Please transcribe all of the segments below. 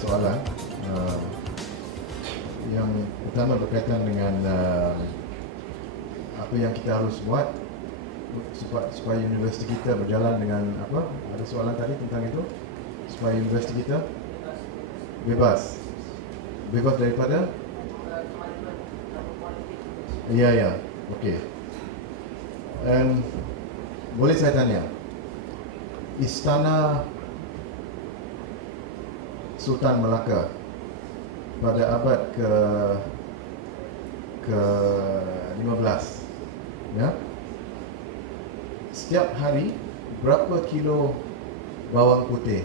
soalan. Yang pertama berkaitan dengan apa yang kita harus buat supaya universiti kita berjalan dengan apa? Ada soalan tadi tentang itu, supaya universiti kita bebas daripada ya, okey. Boleh saya tanya, Istana Sultan Melaka pada abad ke-15, ya, setiap hari berapa kilo bawang putih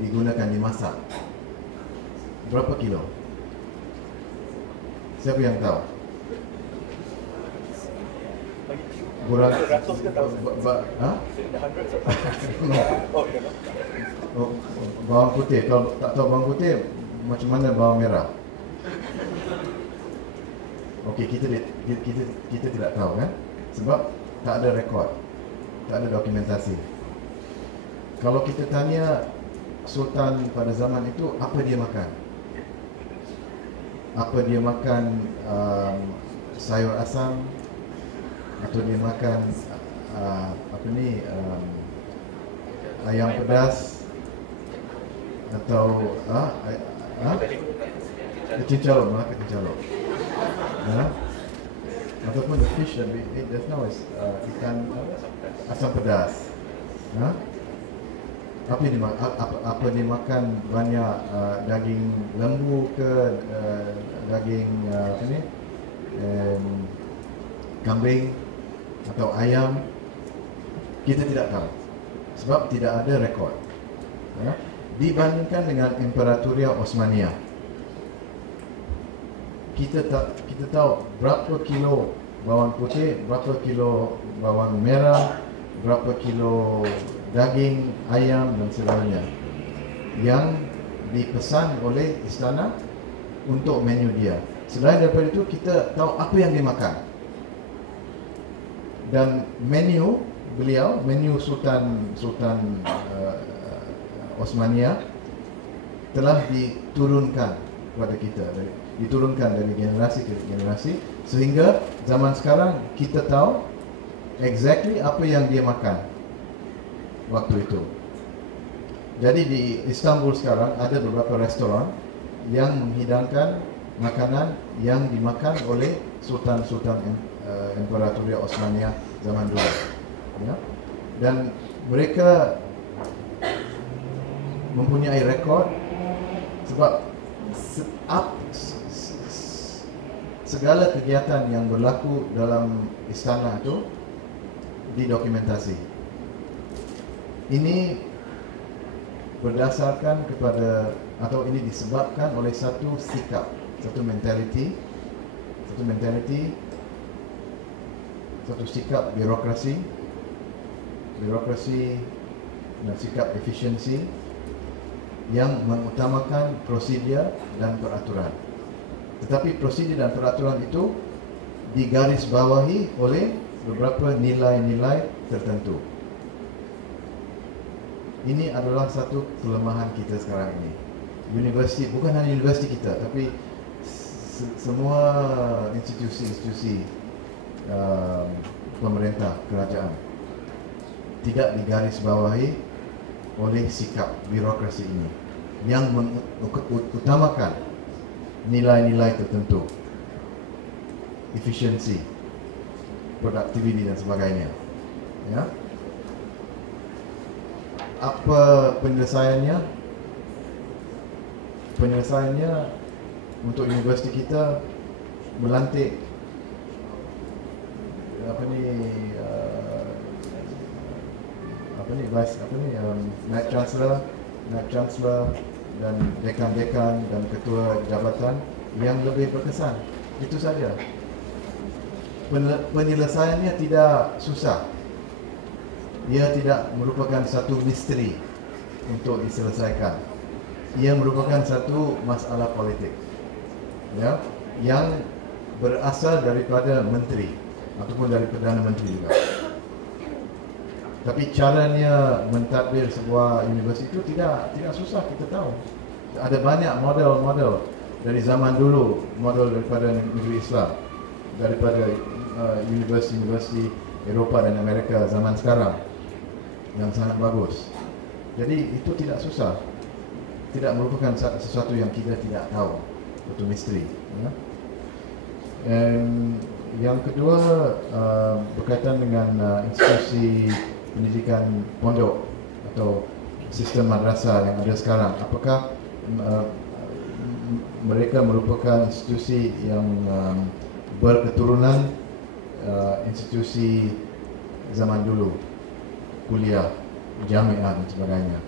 digunakan, dimasak? Berapa kilo? Siapa yang tahu? Kurang ratus ke tahu? Bawang putih. Kalau tak tahu bawang putih, macam mana bawang merah? Okey, kita tidak tahu kan? Sebab tak ada rekod, tak ada dokumentasi. Kalau kita tanya Sultan pada zaman itu, apa dia makan? Apa dia makan sayur asam, atau dia makan ayam pedas, atau cincalok, Melaka cincalok, ataupun the fish that we ate just now is ikan asam pedas. Apa dia makan banyak daging lembu ke daging kambing atau ayam? Kita tidak tahu sebab tidak ada rekod. Dibandingkan dengan Imperatoria Osmania, kita tahu berapa kilo bawang putih, berapa kilo bawang merah, berapa kilo daging ayam dan sebagainya yang dipesan oleh istana untuk menu dia. Selain daripada itu, kita tahu apa yang dimakan. Dan menu beliau, menu Sultan Osmania telah diturunkan kepada kita, diturunkan dari generasi ke generasi, sehingga zaman sekarang kita tahu exactly apa yang dia makan waktu itu. Jadi di Istanbul sekarang ada beberapa restoran yang menghidangkan makanan yang dimakan oleh Sultan-Sultan Imperatoria Osmania zaman dulu, ya? Dan mereka mempunyai rekod sebab segala kegiatan yang berlaku dalam istana itu didokumentasi. Ini berdasarkan kepada, atau ini disebabkan oleh satu sikap, satu mentality, satu sikap birokrasi dan sikap efisiensi yang mengutamakan prosedur dan peraturan. Tetapi prosedur dan peraturan itu digarisbawahi oleh beberapa nilai-nilai tertentu. Ini adalah satu kelemahan kita sekarang ini. Universiti, bukan hanya universiti kita, tapi semua institusi pemerintah, kerajaan tidak digarisbawahi oleh sikap birokrasi ini yang mengutamakan nilai-nilai tertentu, efisiensi, productivity dan sebagainya, ya. Apa penyelesaiannya? Penyelesaiannya untuk universiti kita melantik Naib Chancellor dan dekan-dekan dan ketua jabatan yang lebih berkesan. Itu saja. Penyelesaiannya tidak susah. Ia tidak merupakan satu misteri untuk diselesaikan. Ia merupakan satu masalah politik, ya, yang berasal daripada menteri ataupun dari Perdana Menteri juga. Tapi caranya mentadbir sebuah universiti itu tidak susah, kita tahu. Ada banyak model-model dari zaman dulu, model daripada negeri Islam, daripada universiti Eropah dan Amerika zaman sekarang yang sangat bagus. Jadi itu tidak susah, tidak merupakan sesuatu yang kita tidak tahu, itu misteri. Ya. Dan yang kedua berkaitan dengan institusi pendidikan pondok atau sistem madrasah yang ada sekarang, apakah mereka merupakan institusi yang berketurunan institusi zaman dulu, kuliah, jamiah dan sebagainya?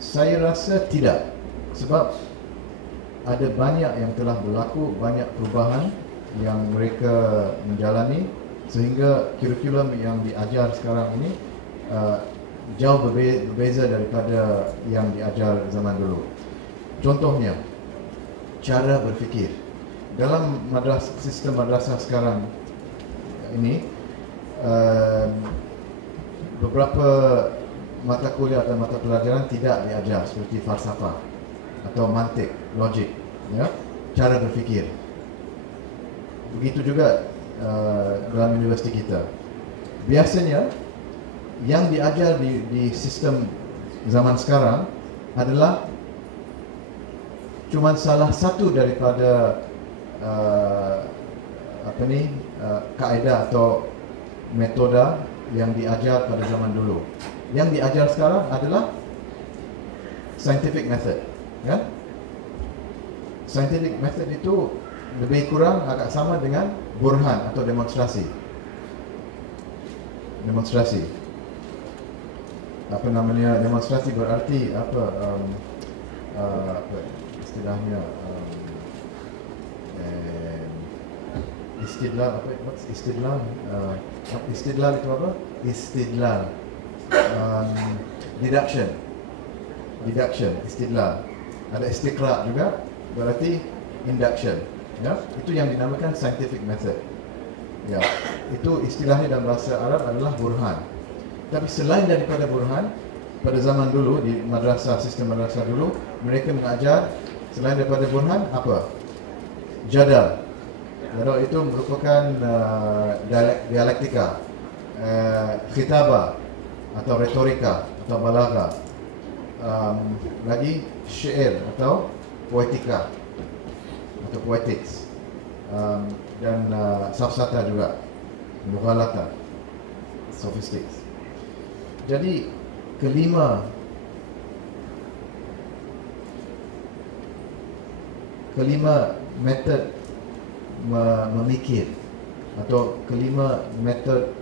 Saya rasa tidak, sebab ada banyak yang telah berlaku, banyak perubahan yang mereka menjalani, sehingga kurikulum yang diajar sekarang ini jauh berbeza daripada yang diajar zaman dulu. Contohnya, cara berfikir. Dalam sistem madrasah sekarang ini, beberapa mata kuliah atau mata pelajaran tidak diajar, seperti falsafah atau mantik, logik, ya, cara berfikir. Begitu juga dalam universiti kita. Biasanya yang diajar di sistem zaman sekarang adalah cuma salah satu daripada kaedah atau metoda yang diajar pada zaman dulu. Yang diajar sekarang adalah scientific method, kan? Scientific method itu lebih kurang agak sama dengan burhan atau demonstrasi. Apa namanya demonstrasi? Berarti apa istilahnya? Istidlal, apa? What's istidlal? Istidlal itu apa? Istidlal. Deduction, istidlal. Ada istiqra juga, berarti induction. Ya, itu yang dinamakan scientific method. Ya, itu istilahnya dalam bahasa Arab adalah burhan. Tapi selain daripada burhan, pada zaman dulu di madrasah, sistem madrasah dulu, mereka mengajar selain daripada burhan apa? Jadal. Jadal itu merupakan dialektika, khitabah atau retorika atau balagha. Lagi syair atau poetika atau poetics, dan safsata juga, mughalata, sophistics. Jadi kelima metod memikir atau kelima metod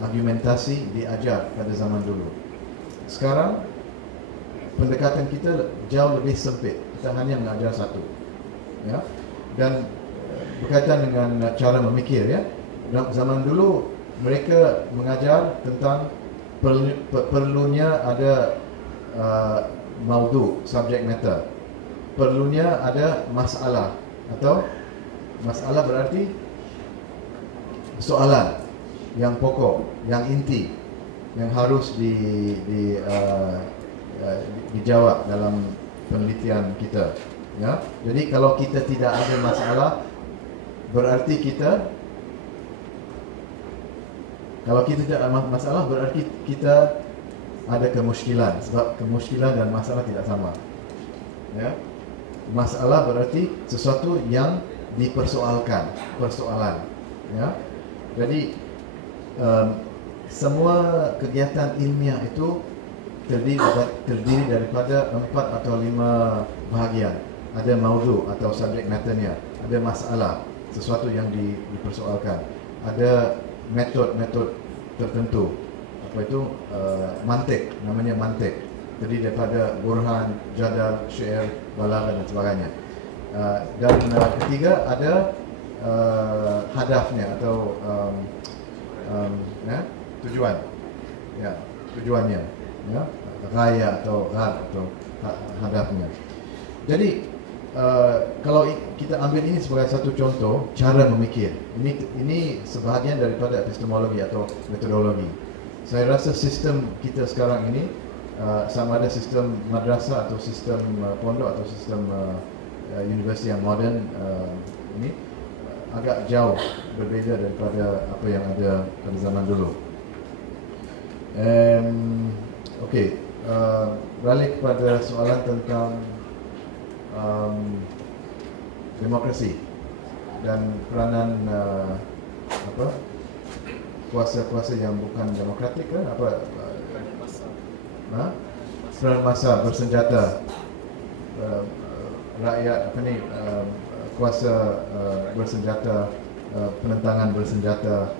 argumentasi diajar pada zaman dulu. Sekarang pendekatan kita jauh lebih sempit, kita hanya mengajar satu. Ya, dan berkaitan dengan cara memikir, ya, zaman dulu mereka mengajar tentang perlunya ada maudu, subject matter, perlunya ada masalah, atau masalah berarti soalan yang pokok, yang inti, yang harus dijawab dalam penelitian kita. Ya, jadi kalau kita tidak ada masalah, berarti kalau kita tidak ada masalah, berarti kita ada kemusykilan, sebab kemusykilan dan masalah tidak sama. Ya, masalah berarti sesuatu yang dipersoalkan, persoalan. Ya, jadi semua kegiatan ilmiah itu terdiri daripada 4 atau 5 bahagian. Ada maudu atau subject matternya, ada masalah, sesuatu yang dipersoalkan, ada metod tertentu, apa itu mantik, namanya mantik, terdiri daripada burhan, jadal, syair, balagha dan sebagainya. Dan ketiga ada hadafnya atau tujuan, ya, tujuannya, ya, raya atau hadafnya. Jadi kalau kita ambil ini sebagai satu contoh cara memikir, ini sebahagian daripada epistemologi atau metodologi. Saya rasa sistem kita sekarang ini, sama ada sistem madrasah atau sistem pondok atau sistem universiti yang moden, ini agak jauh berbeza daripada apa yang ada pada zaman dulu. Okey, balik kepada soalan tentang demokrasi dan peranan kuasa-kuasa yang bukan demokratik kan, peranan massa bersenjata, rakyat kuasa bersenjata, penentangan bersenjata.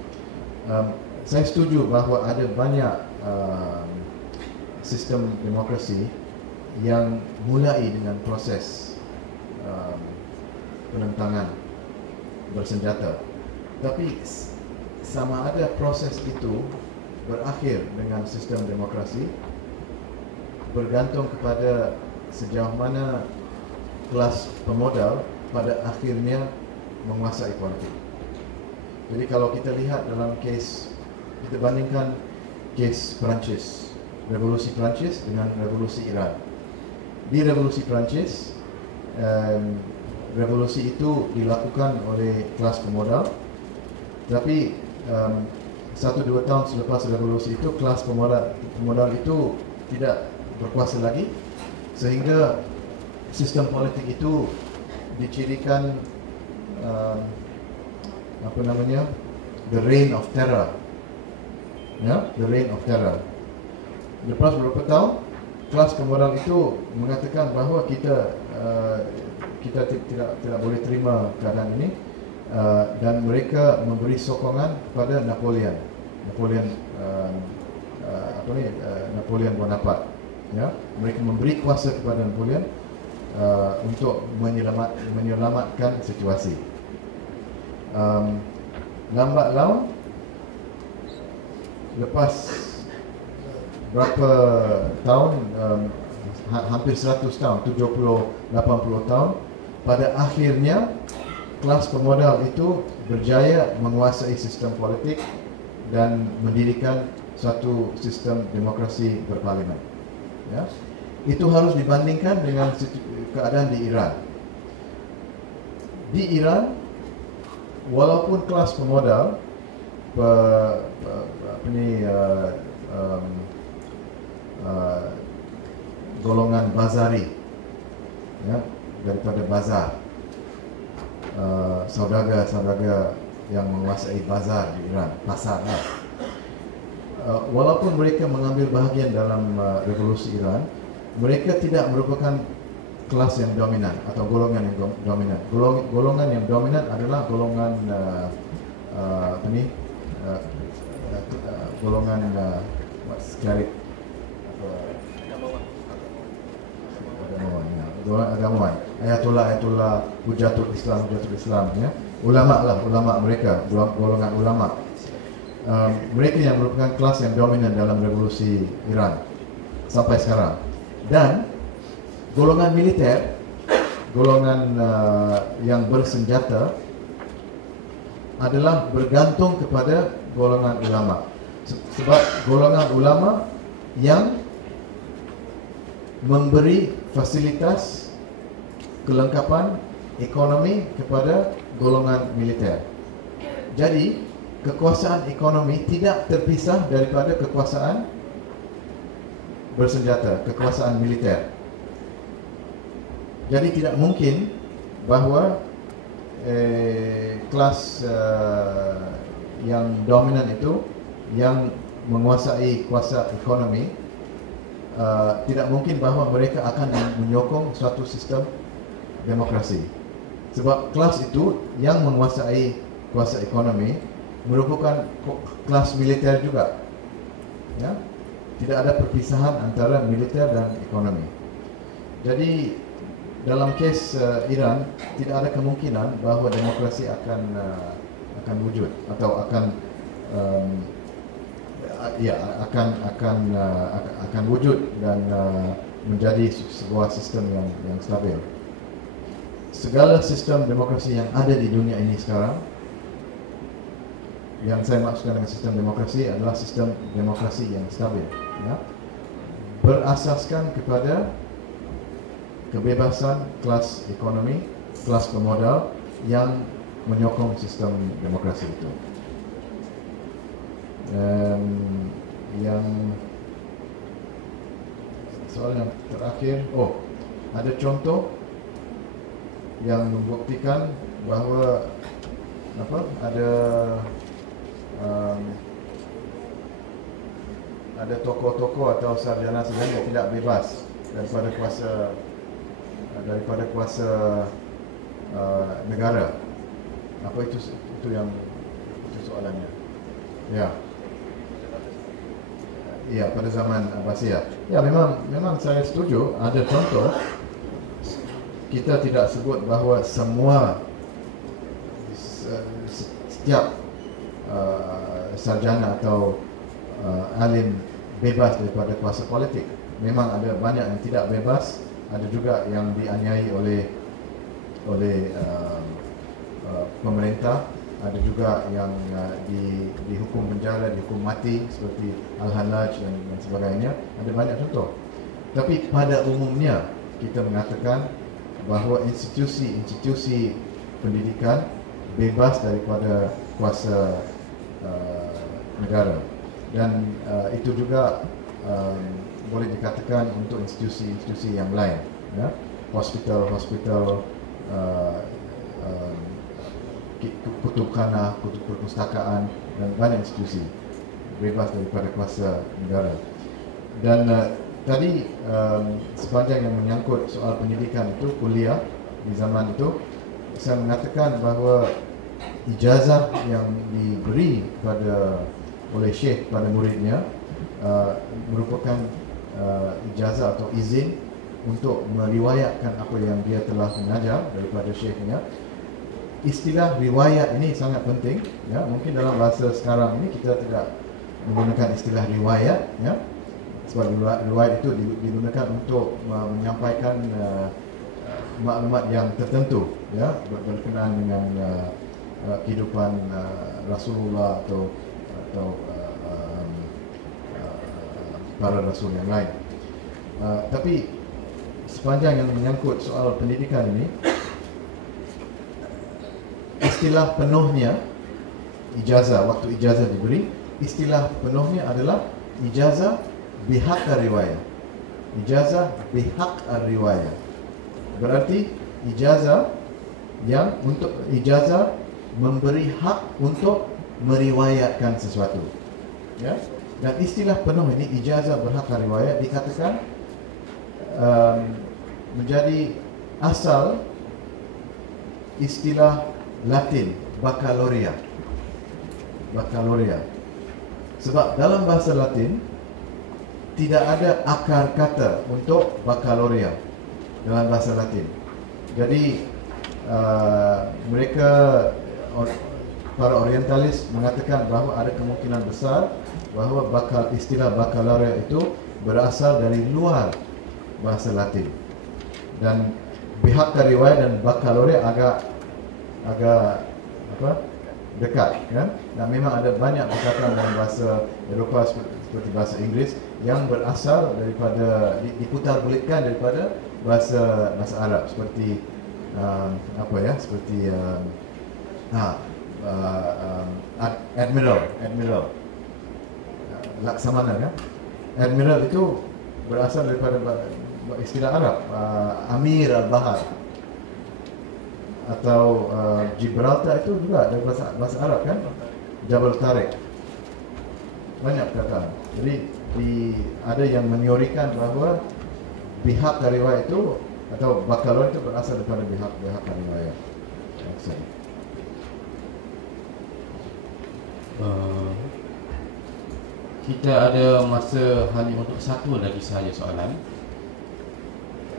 Saya setuju bahawa ada banyak sistem demokrasi yang mulai dengan proses penentangan bersenjata, tapi sama ada proses itu berakhir dengan sistem demokrasi bergantung kepada sejauh mana kelas pemodal pada akhirnya menguasai politik. Jadi kalau kita lihat dalam kes, kita bandingkan kes Perancis, revolusi Perancis dengan revolusi Iran. Di revolusi Perancis, revolusi itu dilakukan oleh kelas pemodal, tapi 1-2 tahun selepas revolusi itu kelas pemodal itu tidak berkuasa lagi, sehingga sistem politik itu dicirikan the reign of terror, the reign of terror. Lepas beberapa tahun, kelas pemodal itu mengatakan bahawa kita tidak boleh terima keadaan ini, dan mereka memberi sokongan kepada Napoleon Bonaparte. Mereka memberi kuasa kepada Napoleon untuk menyelamatkan situasi. Lambat laun, lepas berapa tahun, hampir 100 tahun, 70-80 tahun, pada akhirnya kelas pemodal itu berjaya menguasai sistem politik dan mendirikan suatu sistem demokrasi berparlimen. Itu harus dibandingkan dengan keadaan di Iran. Di Iran, walaupun kelas pemodal golongan bazari, daripada bazar, saudagar yang menguasai bazar di Iran, pasar. Walaupun mereka mengambil bahagian dalam revolusi Iran, mereka tidak merupakan kelas yang dominan atau golongan yang dominan. Golongan yang dominan adalah golongan golongan agamawan, ayatullah, hujatul Islam, ulama mereka, golongan ulama. Mereka yang merupakan kelas yang dominan dalam revolusi Iran sampai sekarang. Dan golongan militer, golongan yang bersenjata adalah bergantung kepada golongan ulama. Sebab golongan ulama yang memberi fasilitas kelengkapan ekonomi kepada golongan militer. Jadi kekuasaan ekonomi tidak terpisah daripada kekuasaan bersenjata, kekuasaan militer. Jadi tidak mungkin bahawa kelas yang dominan itu, yang menguasai kuasa ekonomi, tidak mungkin bahawa mereka akan menyokong suatu sistem demokrasi. Sebab kelas itu yang menguasai kuasa ekonomi merupakan kelas militer juga. Tidak ada perpisahan antara militer dan ekonomi. Jadi dalam kes Iran, tidak ada kemungkinan bahawa demokrasi akan wujud atau akan wujud dan menjadi sebuah sistem yang stabil. Segala sistem demokrasi yang ada di dunia ini sekarang Yang saya maksudkan dengan sistem demokrasi adalah sistem demokrasi yang stabil, ya, berasaskan kepada kebebasan kelas ekonomi, kelas pemodal yang menyokong sistem demokrasi itu. Dan yang soal yang terakhir, ada contoh yang membuktikan bahawa ada tokoh-tokoh atau sarjana-sarjana yang tidak bebas daripada kuasa negara. Apa itu soalannya? Ya, pada zaman Abbasiyah. Ya, memang saya setuju ada contoh. Kita tidak sebut bahawa setiap sarjana atau alim bebas daripada kuasa politik. Memang ada banyak yang tidak bebas, ada juga yang dianiaya oleh pemerintah, ada juga yang dihukum penjara, dihukum mati seperti Al-Hallaj dan sebagainya. Ada banyak contoh. Tapi pada umumnya kita mengatakan bahawa institusi pendidikan bebas daripada kuasa negara, dan itu juga boleh dikatakan untuk institusi-institusi yang lain, ya, hospital, kutubkhana, kutub perpustakaan, dan banyak institusi bebas daripada kuasa negara. Dan tadi sepanjang yang menyangkut soal pendidikan itu, kuliah di zaman itu, saya mengatakan bahawa ijazah yang diberi oleh syekh pada muridnya merupakan ijazah atau izin untuk meriwayatkan apa yang dia telah mengajar daripada syekhnya. Istilah riwayat ini sangat penting, ya. Mungkin dalam bahasa sekarang ini kita tidak menggunakan istilah riwayat, ya, sebab riwayat itu digunakan untuk menyampaikan maklumat yang tertentu, ya, berkenaan dengan kehidupan Rasulullah atau para rasul yang lain. Tapi sepanjang yang menyangkut soal pendidikan ini, istilah penuhnya ijazah, waktu ijazah diberi, istilah penuhnya adalah ijazah bihaq ar-riwayah. Ijazah bihaq ar-riwayah berarti ijazah memberi hak untuk meriwayatkan sesuatu, ya. Dan istilah penuh ini, ijazah berhak riwayat, dikatakan menjadi asal istilah Latin baccalaureate. Sebab dalam bahasa Latin tidak ada akar kata untuk baccalaureate dalam bahasa Latin. Jadi para orientalis mengatakan bahawa ada kemungkinan besar bahawa istilah baccalaureate itu berasal dari luar bahasa Latin. Dan bihaq riwayat dan baccalaureate agak dekat, kan? Dan memang ada banyak perkataan dalam bahasa Eropah seperti bahasa Inggeris yang berasal daripada diputar-belikkan daripada bahasa Arab, seperti admiral, laksamana, kan? Admiral itu berasal daripada istilah Arab, Amir al-Bahar, atau Gibraltar itu juga dari bahasa Arab, kan? Jabal Tariq. Banyak perkataan. Jadi ada yang menyorikan bahawa bihaq riwayat itu atau baccalaureate itu berasal daripada bihaq riwayat. Kita ada masa hanya untuk satu lagi sahaja soalan.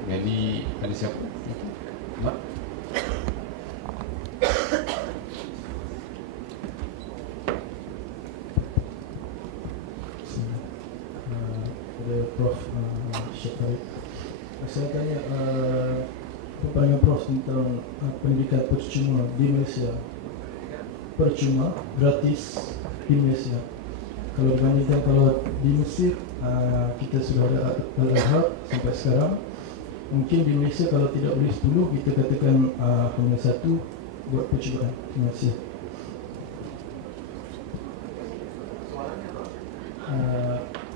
Jadi ada siapa? Mak? Ada Prof. Syekh Farid. Saya tanya pandangan Prof tentang pendidikan percuma di Malaysia. percuma, gratis di Malaysia. Kalau dibandingkan kalau di Mesir, kita sudah ada Al-Azhar sampai sekarang. Mungkin di Malaysia kalau tidak boleh 10, kita katakan hanya 1 buat percubaan. Terima kasih.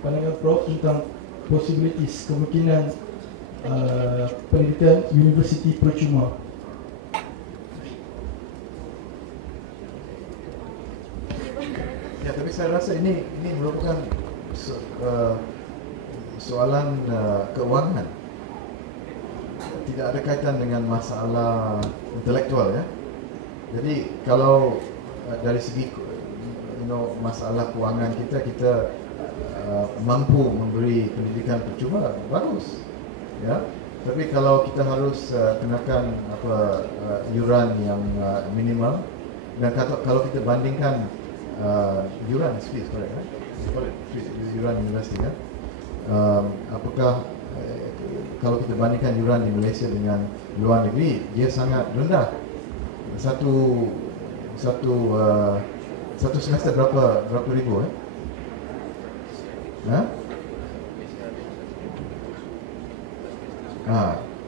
Pandangan Prof tentang possibilities, kemungkinan pendidikan universiti percuma. Ya, tapi saya rasa ini merupakan soalan keuangan. Tidak ada kaitan dengan masalah intelektual, ya. Jadi kalau dari segi masalah keuangan kita mampu memberi pendidikan percuma, bagus, ya. Tapi kalau kita harus kenakan yuran yang minimal, dan kalau kita bandingkan yuran fees, correct, kan? Yuran universiti, kan? Apakah kalau kita bandingkan yuran di Malaysia dengan luar negeri, dia sangat rendah. Satu semester berapa ribu,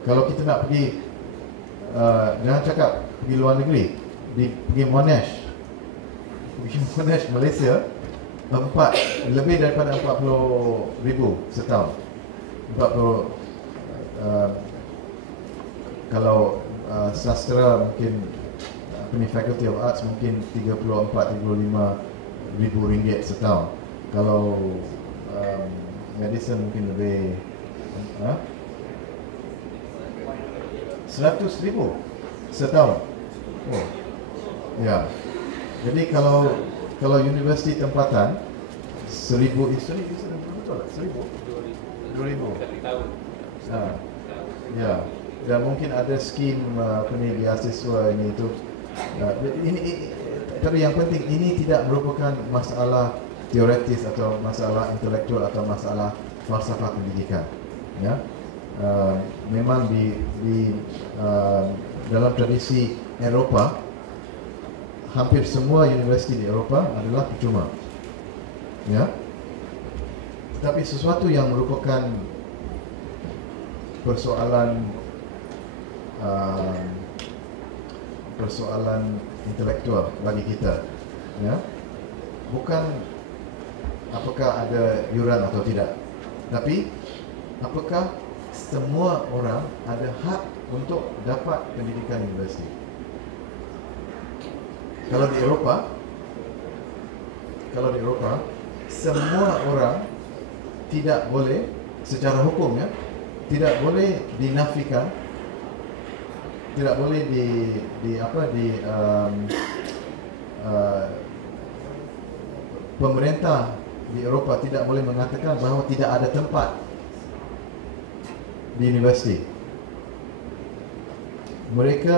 kalau kita nak pergi, jangan cakap pergi luar negeri, pergi Monash Malaysia, lebih daripada 40,000 setahun. 40, kalau sastra mungkin Faculty of Arts mungkin 34-35 ribu ringgit setahun. Kalau medicine mungkin lebih 100,000 setahun. Oh, ya. Jadi kalau universiti tempatan 1,000 betul tak? 2,000 ya. Dan mungkin ada skim beasiswa ini itu. Tapi yang penting ini tidak merupakan masalah teoretis atau masalah intelektual atau masalah falsafah pendidikan, ya. Memang di dalam tradisi Eropah, hampir semua universiti di Eropah adalah percuma, ya. Tetapi sesuatu yang merupakan persoalan intelektual bagi kita, ya, bukan apakah ada yuran atau tidak, tapi apakah semua orang ada hak untuk dapat pendidikan universiti. Kalau di Eropah, semua orang tidak boleh secara hukum, ya, tidak boleh dinafikan, tidak boleh pemerintah di Eropah tidak boleh mengatakan bahawa tidak ada tempat di universiti. Mereka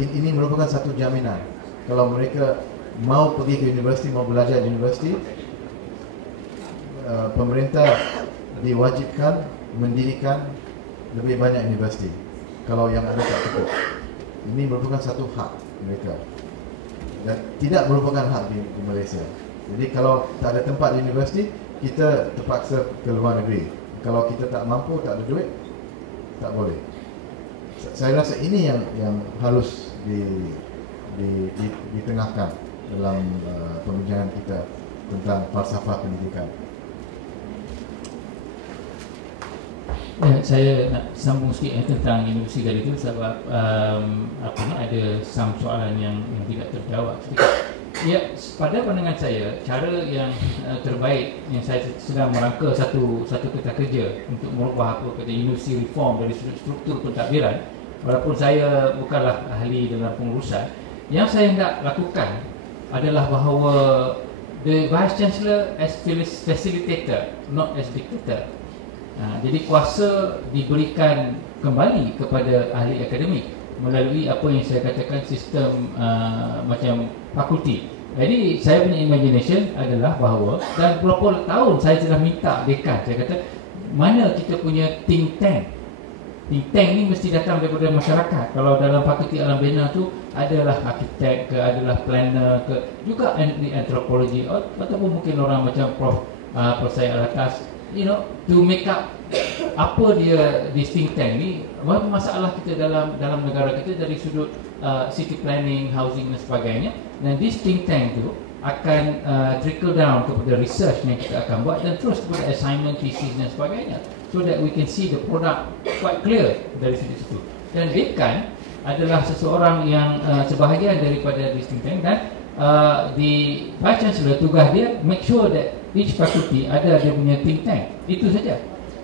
ini merupakan satu jaminan. Kalau mereka mau pergi ke universiti, mau belajar di universiti, pemerintah diwajibkan mendirikan lebih banyak universiti. Kalau yang ada tak cukup, ini merupakan satu hak mereka dan tidak merupakan hak di Malaysia. Jadi kalau tak ada tempat di universiti, kita terpaksa ke luar negeri. Kalau kita tak mampu, tak ada duit, tak boleh. Saya rasa ini yang harus ditengahkan dalam pembincangan kita tentang falsafah pendidikan. Ya, saya nak sambung sikit tentang universiti tadi itu sebab ada soalan yang tidak terjawab sedikit. Ya, pada pandangan saya, cara yang terbaik yang saya sedang merangka satu peta kerja untuk merubah universiti reform dari struktur pentadbiran, walaupun saya bukanlah ahli dalam pengurusan, yang saya hendak lakukan adalah bahawa the Vice Chancellor as facilitator, not as dictator. Jadi kuasa diberikan kembali kepada ahli akademik melalui apa yang saya katakan sistem macam fakulti. Jadi saya punya imagination adalah bahawa dan berapa tahun saya telah minta dekan, saya kata mana kita punya think tank. Think tank ni mesti datang daripada masyarakat. Kalau dalam fakulti alam bina tu adalah arkitek ke, adalah planner ke, juga ahli antropologi ataupun mungkin orang macam Prof saya Alatas, to make up apa dia this think tank ni, masalah kita dalam negara kita dari sudut city planning, housing dan sebagainya, dan this think tank tu akan trickle down kepada research yang kita akan buat dan terus kepada assignment, thesis dan sebagainya, so that we can see the product quite clear dari situ. Dan dekan adalah seseorang yang sebahagian daripada this think tank, dan di Vice Chancellor tugas dia make sure that each faculty ada dia punya think tank, itu saja.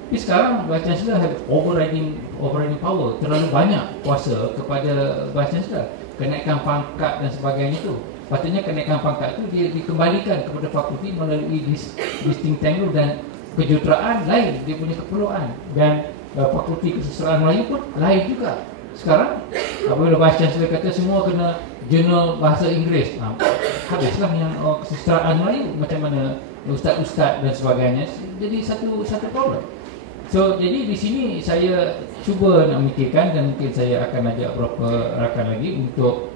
Tapi sekarang Vice Chancellor have overriding power, terlalu banyak kuasa kepada Vice Chancellor, kenaikan pangkat dan sebagainya tu. Patutnya kenaikan pangkat tu dia dikembalikan kepada fakulti melalui this think tank tu, dan kejuruteraan lain dia punya keperluan, dan fakulti kesusastraan Melayu pun lain juga. Sekarang apabila Vice Chancellor kata semua kena jurnal bahasa Inggeris, habislah yang kesusastraan Melayu, macam mana ustaz-ustaz dan sebagainya, jadi satu problem. So jadi di sini saya cuba nak memikirkan, dan mungkin saya akan ajak beberapa rakan lagi untuk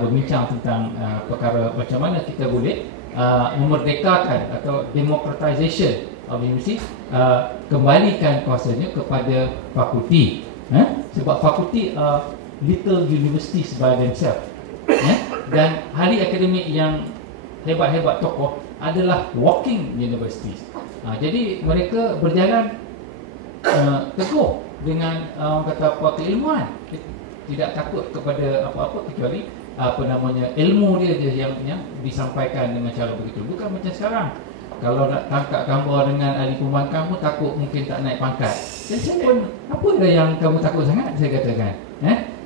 berbincang tentang perkara macam mana kita boleh memerdekakan atau democratization of university, kembalikan kuasanya kepada fakulti. Sebab fakulti little universities by themselves, dan ahli akademik yang hebat-hebat tokoh adalah walking universities. Jadi mereka berjalan teguh dengan orang kata apa, keilmuan, tidak takut kepada apa-apa kecuali ilmu dia yang disampaikan dengan cara begitu. Bukan macam sekarang, kalau nak tangkap gambar dengan ahli pembangkang pun takut, mungkin tak naik pangkat. Jadi saya pun, apa dah yang kamu takut sangat, saya katakan.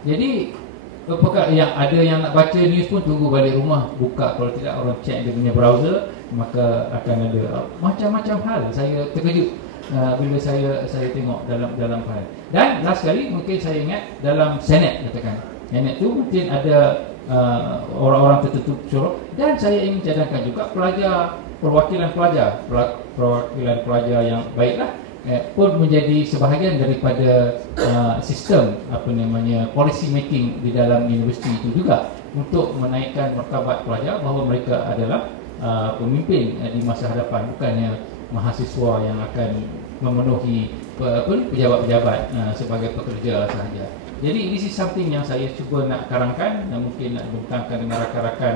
Jadi yang ada yang nak baca news pun tunggu balik rumah, buka, kalau tidak orang check dia punya browser, maka akan ada macam-macam hal. Saya terkejut bila saya tengok dalam hal. Dan last sekali mungkin saya ingat dalam Senate, katakan Senate tu mungkin ada orang-orang tertentu suruh, dan saya ingin cadangkan juga perwakilan pelajar yang baiklah pun menjadi sebahagian daripada sistem policy making di dalam universiti itu juga, untuk menaikkan martabat pelajar bahawa mereka adalah pemimpin di masa hadapan, bukannya mahasiswa yang akan memenuhi pejabat-pejabat sebagai pekerja sahaja. Jadi this is something yang saya cuba nak karangkan, dan mungkin nak bincangkan dengan rakan-rakan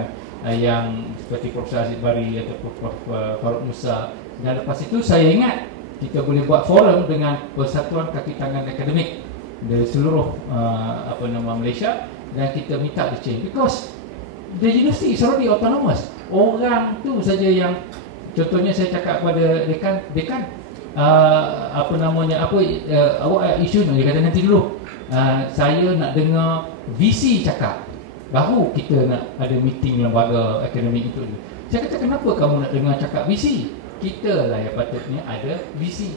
yang seperti Profesor Aziz Bari atau Prof Farouk Musa. Dan lepas itu saya ingat kita boleh buat forum dengan Persatuan Kaki Tangan Akademik dari seluruh Malaysia, dan kita minta the change, because the university is already autonomous. Orang tu saja yang, contohnya saya cakap pada dekan awak isu ni, dia kata nanti dulu saya nak dengar VC cakap, baru kita nak ada meeting lembaga akademik itu. Saya kata, kenapa kamu nak dengar cakap VC? Kita lah yang patutnya ada VC.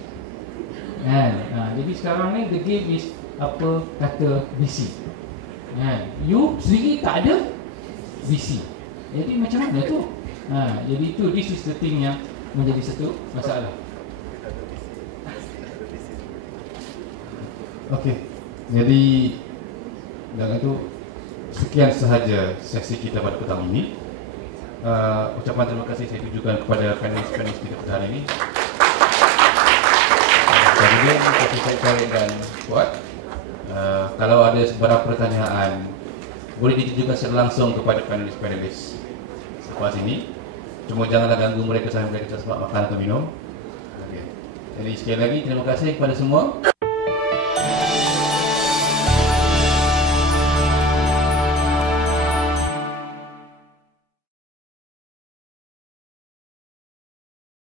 Jadi sekarang ni the game is apa kata VC. You sendiri tak ada VC. Jadi macam mana tu? Jadi itu, this is the thing yang menjadi satu masalah. Okey. Jadi dengan itu sekian sahaja sesi kita pada petang ini. Ucapan terima kasih saya tujukan kepada panelis-panelis kita pada hari ini. Kemudian seperti saya Khalid dan Fuad, kalau ada beberapa pertanyaan boleh ditujukan secara langsung kepada panelis-panelis selepas ini. Cuma janganlah ganggu mereka sampai mereka sebab makan atau minum. Jadi sekali lagi terima kasih kepada semua.